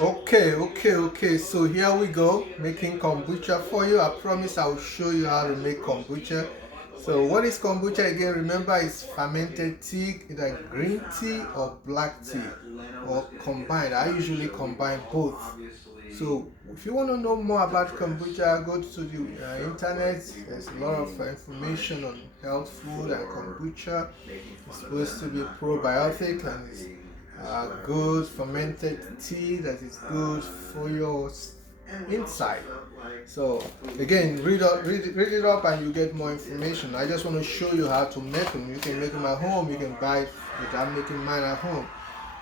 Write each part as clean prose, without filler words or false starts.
Okay. So here we go, making kombucha for you. I promise I will show you how to make kombucha. So what is kombucha again? Remember, it's fermented tea, either green tea or black tea, or combined. I usually combine both. So if you want to know more about kombucha, go to the internet. There's a lot of information on health food and kombucha. It's supposed to be probiotic and it's good fermented tea that is good for your inside. So again, read it up and you get more information. I just want to show you how to make them. You can make them at home. You can buy it without making mine at home.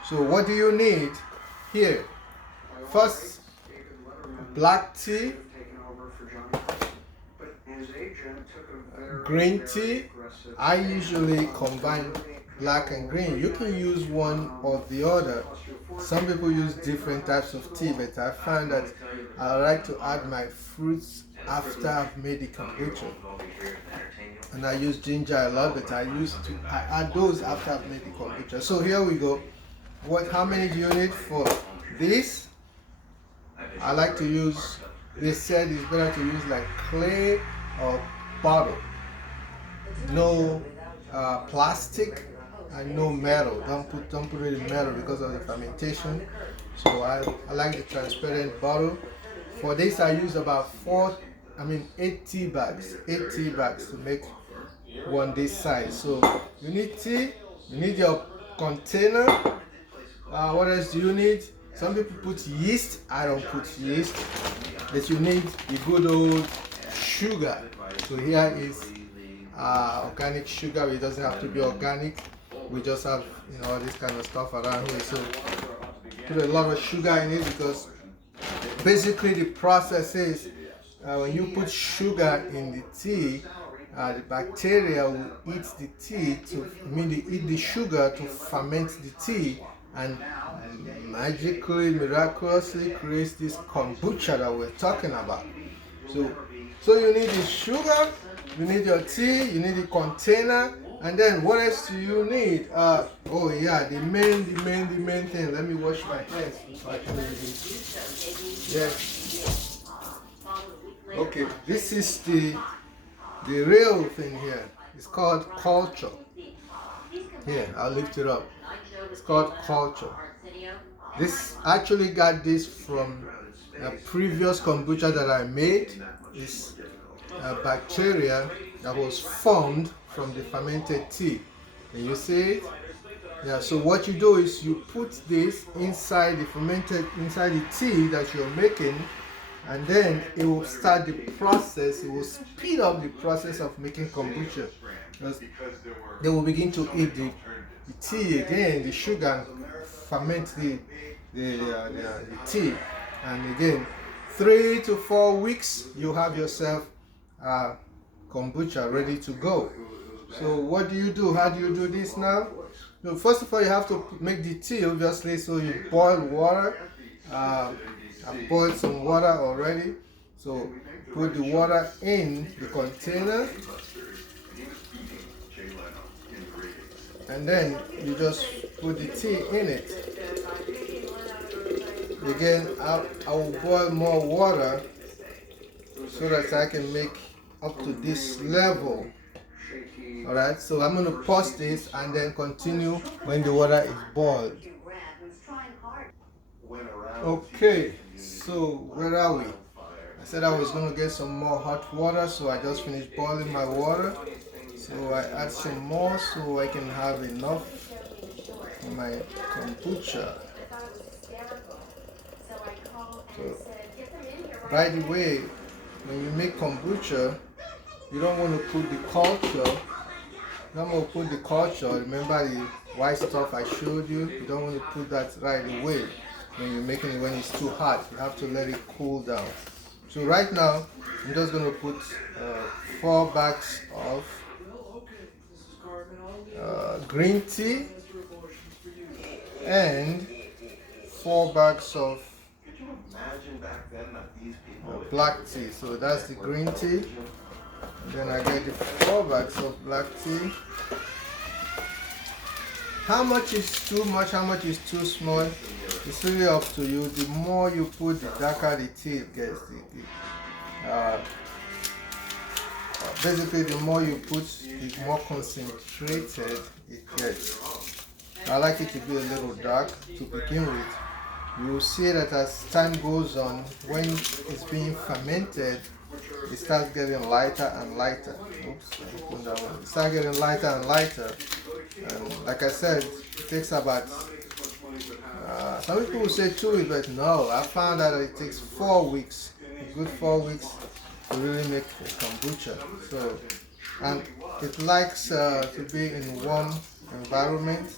So what do you need here? First, black tea, green tea. I usually combine black and green. You can use one or the other. Some people use different types of tea, but I find that I like to add my fruits after I've made the kombucha. And I use ginger a lot, but I add those after I've made the kombucha. So here we go. How many do you need for this? I like to use, they said it's better to use like clay or bottle. No plastic and no metal. Don't put it in metal because of the fermentation. So I like the transparent bottle. For this I use about 8 tea bags. 8 tea bags to make one this size. So you need tea, you need your container. What else do you need? Some people put yeast. I don't put yeast. But you need the good old sugar. So here is organic sugar. It doesn't have to be organic. We just have all this kind of stuff around here. So put a lot of sugar in it because basically the process is when you put sugar in the tea, the bacteria will eat the tea they eat the sugar to ferment the tea and magically, miraculously creates this kombucha that we're talking about. So you need the sugar, you need your tea, you need the container, and then what else do you need? The main thing. Let me wash my hands so I can do this. Yes. Okay, this is the real thing here. It's called culture. Here, I'll lift it up. It's called culture. This actually got this from a previous kombucha that I made. It's a bacteria that was formed from the fermented tea. Can you see it? Yeah, so what you do is you put this inside the tea that you're making, and then it will start the process. It will speed up the process of making kombucha. Because they will begin to eat the tea again, the sugar, and ferment the tea. And again, 3 to 4 weeks, you have yourself kombucha ready to go. So what do you do? How do you do this now? So first of all, you have to make the tea, obviously. So you boil water. I've boiled some water already. So put the water in the container. And then you just put the tea in it. Again, I will boil more water so that I can make up to this level. Alright, so I'm going to pause this and then continue when the water is boiled. Okay, so where are we? I said I was going to get some more hot water, so I just finished boiling my water. So I add some more so I can have enough for my kombucha. So, by the way, when you make kombucha, you don't want to put the culture. You don't want to put the culture. Remember the white stuff I showed you? You don't want to put that right away when you're making it when it's too hot. You have to let it cool down. So right now, I'm just going to put 4 bags of green tea and 4 bags of black tea. So that's the green tea. And then I get the 4 bags of black tea. How much is too much, how much is too small? It's really up to you. The more you put, the darker the tea gets. Basically, the more you put, the more concentrated it gets. I like it to be a little dark to begin with. You will see that as time goes on, when it's being fermented, it starts getting lighter and lighter. Oops, I opened that one. It starts getting lighter and lighter. And like I said, it takes about, some people will say 2 weeks, but no, I found out that it takes 4 weeks, a good 4 weeks to really make a kombucha. So, and it likes to be in warm environment,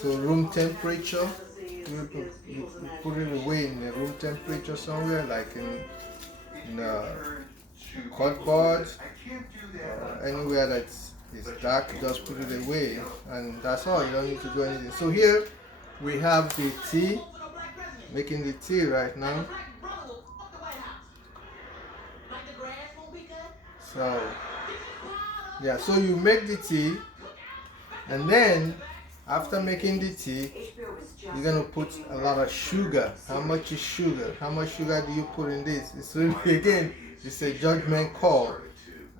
to room temperature. You put it away in the room temperature somewhere, like in a cupboard or anywhere that is dark. Just put it away, and that's all. You don't need to do anything. So here we have the tea, making the tea right now. So yeah, so you make the tea, and then after making the tea, you're gonna put a lot of sugar. How much is sugar? How much sugar do you put in this? It's really, again, it's a judgment call.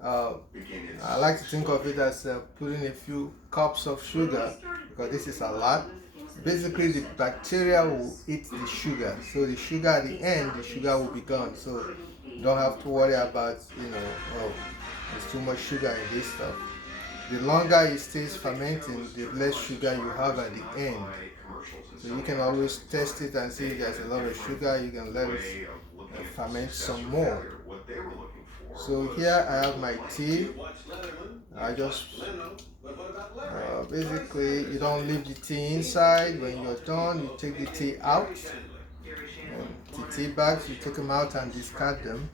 I like to think of it as putting a few cups of sugar, because this is a lot. Basically, the bacteria will eat the sugar. So the sugar at the end, the sugar will be gone. So you don't have to worry about, oh, there's too much sugar in this stuff. The longer it stays fermenting, the less sugar you have at the end. So you can always test it and see if there's a lot of sugar. You can let it ferment some more. So here I have my tea. I just basically, you don't leave the tea inside. When you're done, you take the tea out. And the tea bags, you take them out and discard them.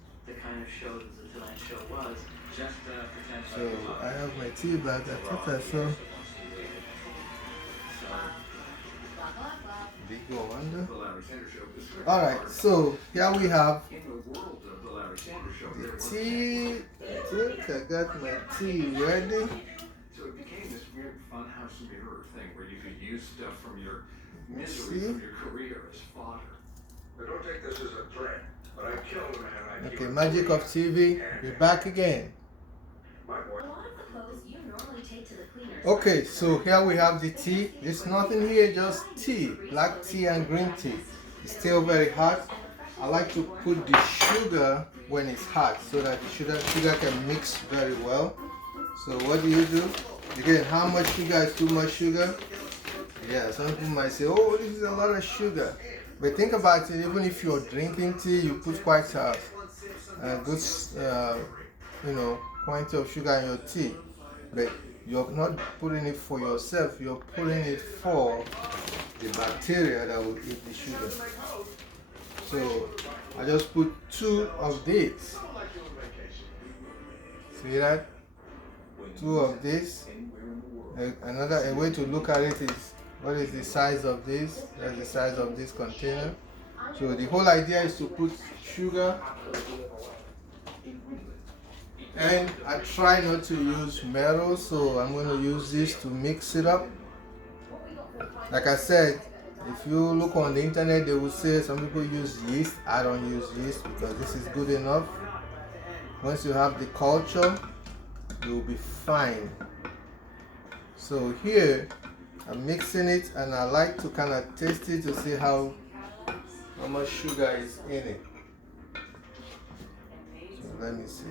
So I have my tea bag. I thought I saw big go under. Alright, so here we have the tea. I think I got my tea ready. So it became this weird funhouse mirror thing where you could use stuff from your misery from your career as fodder. I don't take this as a threat, but I killed a man. Okay, magic of TV. We're back again. Okay, so here we have the tea. There's nothing here, just tea, black tea and green tea. It's still very hot. I like to put the sugar when it's hot so that the sugar can mix very well. So what do? Again, how much sugar is too much sugar? Yeah, some people might say, oh, this is a lot of sugar. But think about it, even if you're drinking tea, you put quite a good quantity of sugar in your tea. But you're not putting it for yourself, you're putting it for the bacteria that will eat the sugar. So I just put 2 of these. See that? 2 of this. A way to look at it is, what is the size of this? That's the size of this container. So the whole idea is to put sugar, and I try not to use metal, so I'm going to use this to mix it up. Like I said, if you look on the internet, they will say some people use yeast. I don't use yeast because this is good enough. Once you have the culture, you'll be fine. So here, I'm mixing it, and I like to kind of taste it to see how much sugar is in it. So let me see.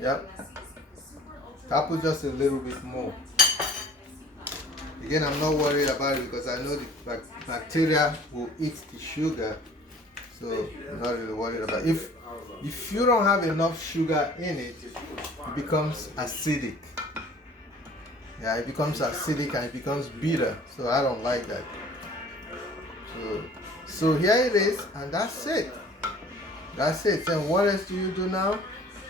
Yep. I'll put just a little bit more. Again, I'm not worried about it because I know the bacteria will eat the sugar. So I'm not really worried about it. If you don't have enough sugar in it, it becomes acidic. Yeah, it becomes acidic and it becomes bitter. So I don't like that. So here it is, and that's it. That's it. And what else do you do now?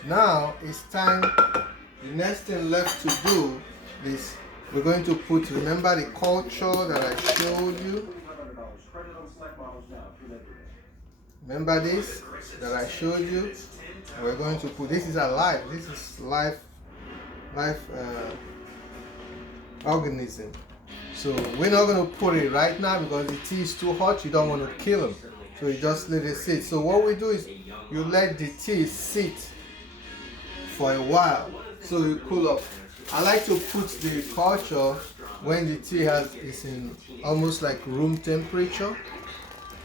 Now it's time. The next thing left to do is we're going to put, remember the culture that I showed you? Remember this that I showed you? We're going to put, this is alive, this is live organism. So we're not going to put it right now because the tea is too hot. You don't want to kill them, so you just let it sit. So what we do is you let the tea sit for a while so it cool off. I like to put the culture when the tea is in almost like room temperature.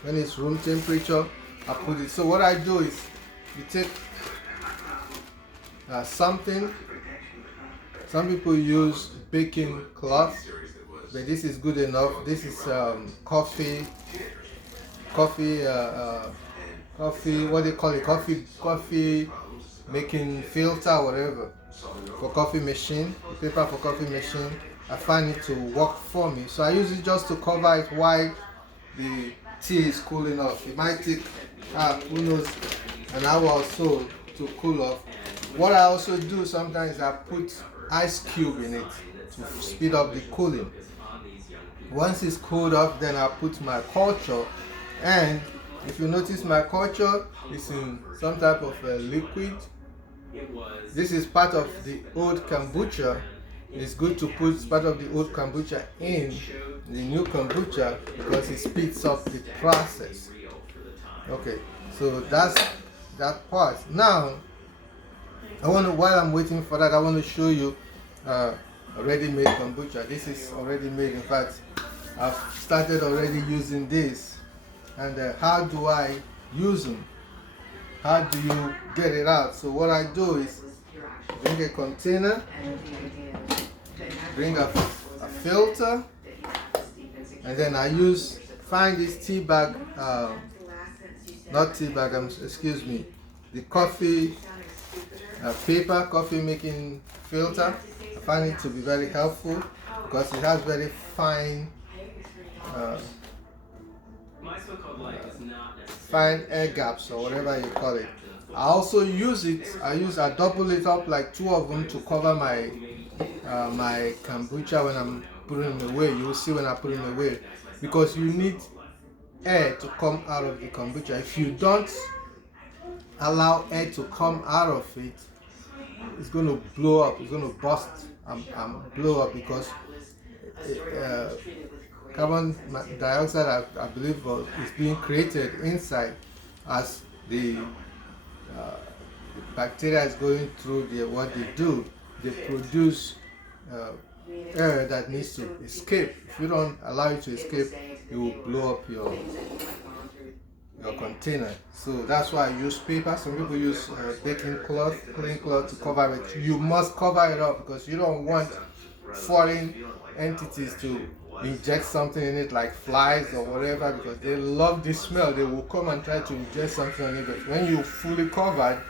When it's room temperature, I put it. So what I do is you take something. Some people use baking cloth, but this is good enough. This is coffee. What do you call it? Coffee making filter, whatever. For coffee machine, paper for coffee machine. I find it to work for me. So I use it just to cover it while the tea is cooling off. It might take, who knows, an hour or so to cool off. What I also do sometimes, I put ice cube in it to speed up the cooling. Once it's cooled off, then I put my culture, and if you notice my culture is in some type of liquid. This is part of the old kombucha. It's good to put part of the old kombucha in the new kombucha because it speeds up the process. Okay, so that's that part. Now, while I'm waiting for that, I want to show you ready-made kombucha. This is already made. In fact, I've started already using this. And how do I use them? How do you get it out? So what I do is bring a container, bring a filter, and then I find this tea bag, not tea bag, excuse me, the coffee paper, coffee making filter. I find it to be very helpful because it has very fine fine air gaps or whatever you call it. I also use it, I double it up like 2 of them to cover my my kombucha when I'm putting them away. You will see when I put them away, because you need air to come out of the kombucha. If you don't allow air to come out of it, it's going to blow up, it's going to burst and blow up, because carbon dioxide, I believe, is being created inside as the bacteria is going through what they do. They produce air that needs to escape. If you don't allow it to escape, it will blow up your container. So that's why I use paper. Some people use baking cloth, clean cloth to cover it. You must cover it up because you don't want foreign entities to inject something in it, like flies or whatever, because they love the smell. They will come and try to inject something in it. But when you're fully covered,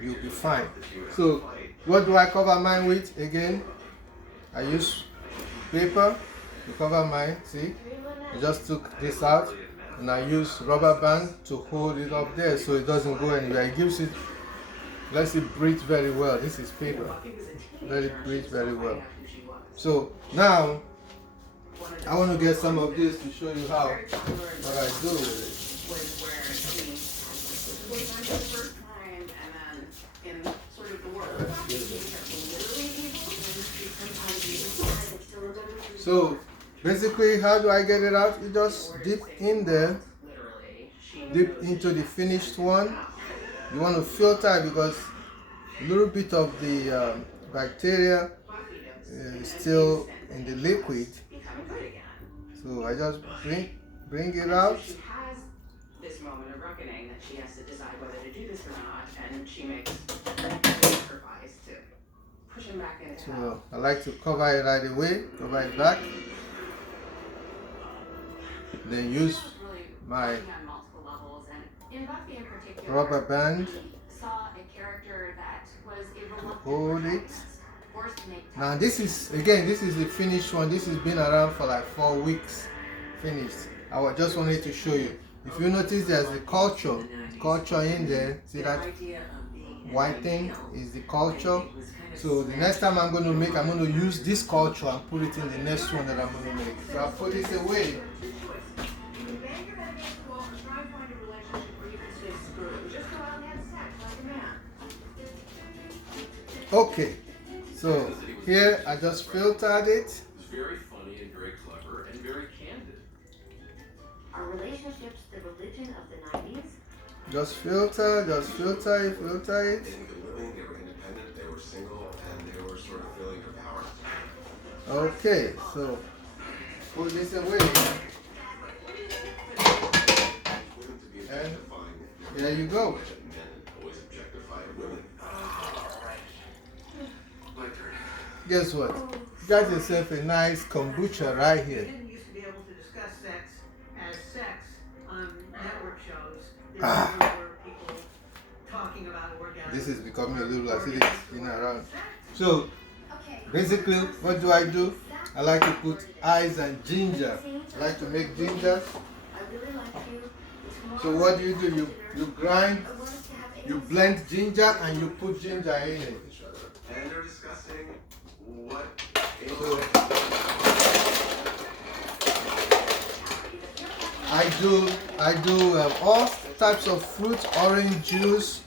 you'll be fine. So what do I cover mine with? Again, I use paper to cover mine. See, I just took this out, and I use rubber band to hold it up there so it doesn't go anywhere. It gives it, lets it breathe very well. This is paper. Let it breathe very well. So now I want to get some of this to show you what I do with it. So basically, how do I get it out? You just dip in there, dip into the finished one. You want to filter it because a little bit of the bacteria is still in the liquid. So I just bring it out. She has this moment of reckoning that she has to decide whether to do this or not, and she makes a sacrifice to push him back into So I like to cover it right away, cover it back. Then use my rubber band to hold it. Now this is the finished one. This has been around for like 4 weeks. Finished. I just wanted to show you. If you notice, there's a culture in there. See that white thing is the culture. So the next time I'm going to use this culture and put it in the next one that I'm going to make. So I'll put this away. Okay, so here I just filtered it. It's very funny and very clever and very candid. Are relationships the religion of the 90s? Just filter it. They were living, they were independent, they were single, and they were sort of feeling their power. Okay, so put this away. Women to be And objectifying. there you go. Men always objectify women. My turn. Guess what? You got yourself a nice kombucha right We here. didn't used to be able to discuss sex as sex on network shows. There Ah. were people talking about orgasm. This is becoming a little acidic in around. So basically, what do? I like to put ice and ginger. I like to make ginger. I really like you. So what do? You grind, you blend ginger, and you put ginger in it. And they're discussing what So I do all types of fruit, orange juice.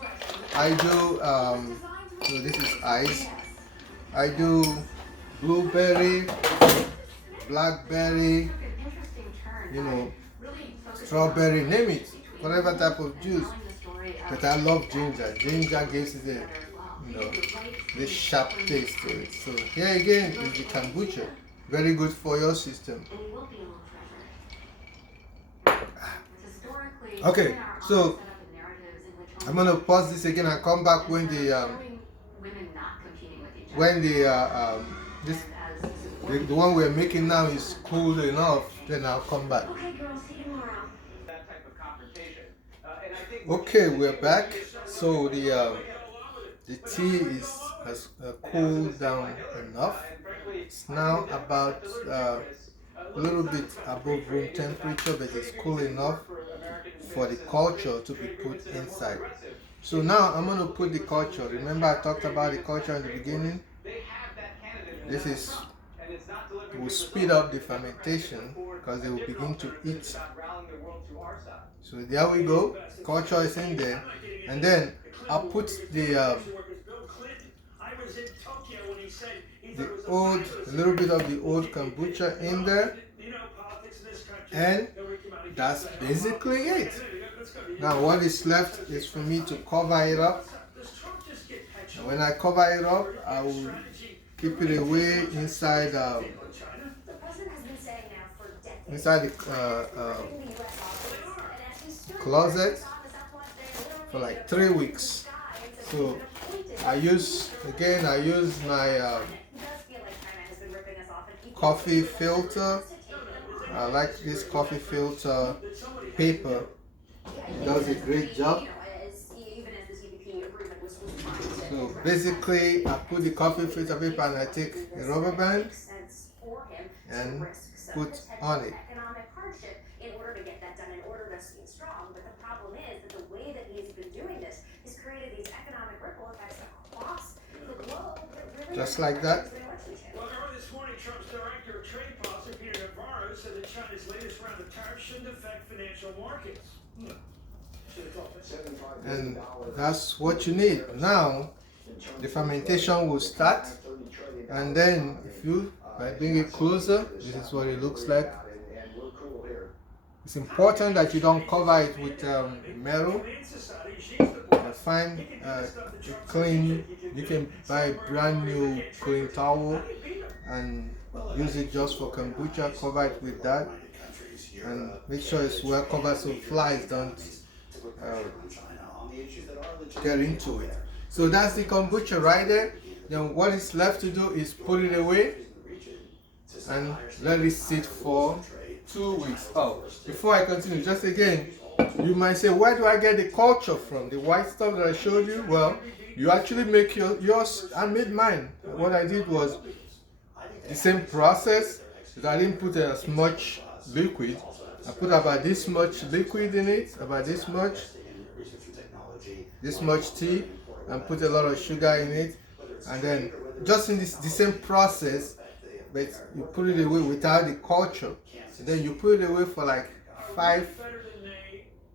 I do so this is ice. I do blueberry, blackberry, you know, strawberry, name it, whatever type of juice. But I love ginger. Ginger gives it this sharp taste to it. So here again is the kombucha. Very good for your system. Okay, so I'm gonna pause this again and come back when the the one we're making now is cool enough. Then I'll come back. Okay, girl, see you tomorrow. that type of confrontation. And I think Okay, we're back. So the tea has cooled down enough. It's now about a little bit above room temperature, but it's cool enough for the culture to be put inside. So now I'm going to put the culture. Remember I talked about the culture in the beginning? This is will speed up the fermentation because they will begin to eat. So there we go. Culture is in there. And then I'll put a little bit of the old kombucha in there. And that's basically it. Now what is left is for me to cover it up. And when I cover it up, I will keep it away inside the closet for like 3 weeks. So I use my coffee filter. I like this coffee filter paper. It does a great job. So basically I put the coffee filter paper and I take a rubber band and put on it. In order to get that done, in order to stay strong, but the problem is that the way that he's been doing this has created these economic ripple effects across the globe. Really Just like that. Well, early this morning, Trump's director of trade policy, Peter Navarro, said that China's latest round of tariffs shouldn't affect financial markets. And that's what you need. Now the fermentation will start, and then if I bring it closer, this is what it looks like. It's important that you don't cover it with metal. Find clean. You can buy a brand new clean towel and use it just for kombucha. Cover it with that, and make sure it's well covered so flies don't get into it. So that's the kombucha right there. Then what is left to do is put it away and let it sit for 2 weeks. Oh, before I continue, just again, you might say, where do I get the culture from? The white stuff that I showed you? Well, you actually make yours. I made mine. What I did was the same process, but I didn't put as much liquid. I put about this much liquid in it, about this much tea, and put a lot of sugar in it. And then just in the same process, but you put it away without the culture. And then you put it away for like 5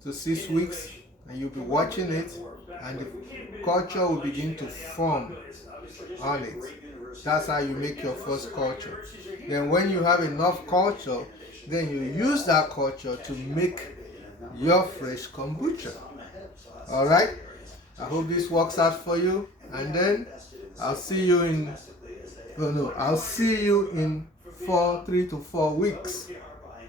to 6 weeks, and you'll be watching it, and the culture will begin to form. on it. That's how you make your first culture. Then when you have enough culture, then you use that culture to make your fresh kombucha. Alright? I hope this works out for you. And then I'll see you in I'll see you in 3 to 4 weeks.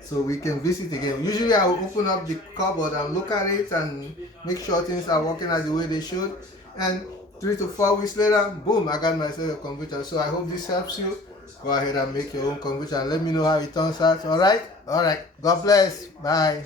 So we can visit again. Usually I will open up the cupboard and look at it and make sure things are working as the way they should. And 3 to 4 weeks later, boom, I got myself a kombucha. So I hope this helps you. Go ahead and make your own kombucha and let me know how it turns out. Alright? Alright. God bless. Bye.